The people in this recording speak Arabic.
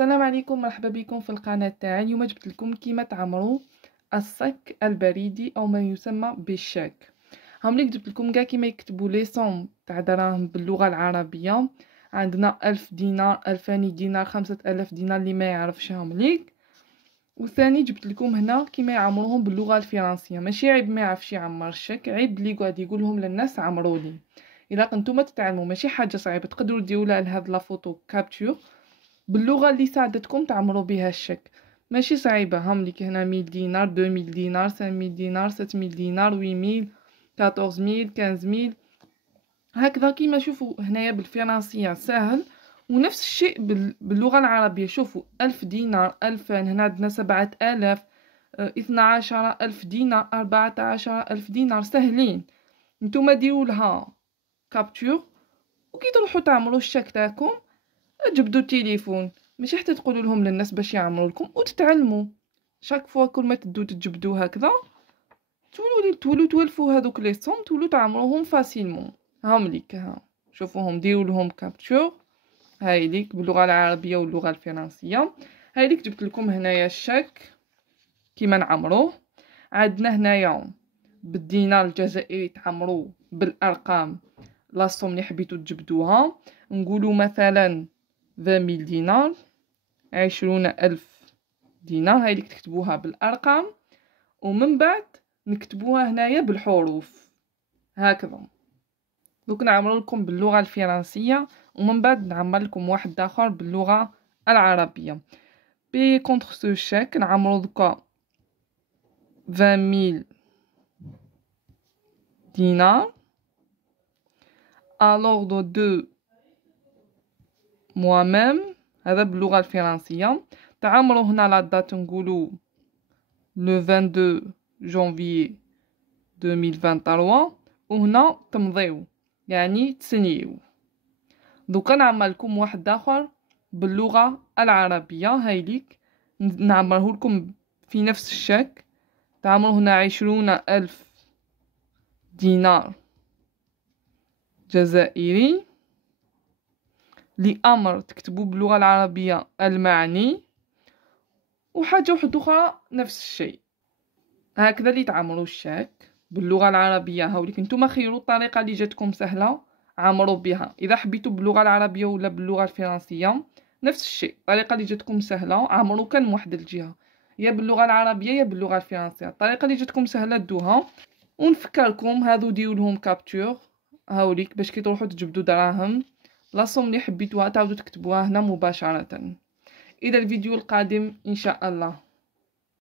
السلام عليكم، مرحبا بكم في القناة تاعي. اليوم جبت لكم كيما تعمروا الصك البريدي او ما يسمى بالشاك. هامليك جبت لكم كاع كيما يكتبوا لي صوم تاع دراهم باللغة العربية. عندنا 1000 دينار، 2000 دينار، 5000 دينار اللي ما يعرفش هامليك. وثاني جبت لكم هنا كيما يعمروهم باللغة الفرنسية. ماشي عيب ما يعرفش يعمر الشاك، عيب اللي قاعد يقولهم للناس عمروا لي. الا كنتوما تتعلموا ماشي حاجة صعيبة، تقدروا ديروا لها هاد لا فوتو كابتور باللغه اللي ساعدتكم تعمروا بها الشك. ماشي صعيبه. هامليك هنا 1000 دينار، 2000 دينار، 5000 دينار، 7000 دينار، 8000، 14000، 15000 هكذا. كيما شوفوا هنايا بالفرنسيه سهل، ونفس الشيء باللغه العربيه. شوفوا 1000 دينار، 2000، هنا عندنا 7000، 12000 دينار، 14000 دينار. سهلين. نتوما ديروا لها كابتور، وكي تروحوا تعمروا الشك تاعكم تجبدوا التليفون، ماشي حتى تقولوا لهم للناس باش يعمروا لكم وتتعلموا. شاك فوا كل ما تدو تجبدوا هكذا تولوا تولفوا هذوك لي صوم، تولوا تعمروهم فاسيلمون. هاهم ليك، ها شوفوهم، ديروا لهم كابتور. هاي ليك باللغه العربيه واللغه الفرنسيه. هاي ليك جبت لكم هنايا الشاك كيما نعمروه. عندنا هنايا بالدينار الجزائري تعمروه بالارقام لا صوم اللي حبيتو تجبدوها. نقولوا مثلا 20000 دينار، 20000 دينار. هاي اللي تكتبوها بالارقام، ومن بعد نكتبوها هنايا بالحروف هكذا. دوك نعمر لكم باللغه الفرنسيه، ومن بعد نعمر لكم واحد اخر باللغه العربيه. بي كونتر سو شيك نعمرو دوكا 20000 دينار à l'ordre de moi-même. هذا باللغة الفرنسية. تعمروا هنا لا دات، نقولوا لو 22 جانفي 2023، وهنا تمضيو يعني تسنيو. دوكا نعمل لكم واحد اخر باللغة العربية. هاي ليك نعمره لكم في نفس الشك. تعمروا هنا 20000 دينار جزائري. لأمر تكتبوا باللغة العربية المعني، وحاجة واحدة أخرى نفس الشيء. هكذا اللي تعمروا الشاك باللغة العربية. هاوليك نتوما خيروا الطريقة اللي جاتكم سهلة عمروا بها. إذا حبيتوا باللغة العربية ولا باللغة الفرنسية نفس الشيء، الطريقة اللي جاتكم سهلة عمروا كان من واحد الجهة، يا باللغة العربية يا باللغة الفرنسية. الطريقة اللي جاتكم سهلة دوها. ونفكركم هذو ديروا لهم كابتور هاوليك باش كي تروحوا تجبدوا دراهم لاصوم اللي حبيتوها تعاودوا تكتبوها هنا مباشرة. إلى الفيديو القادم إن شاء الله.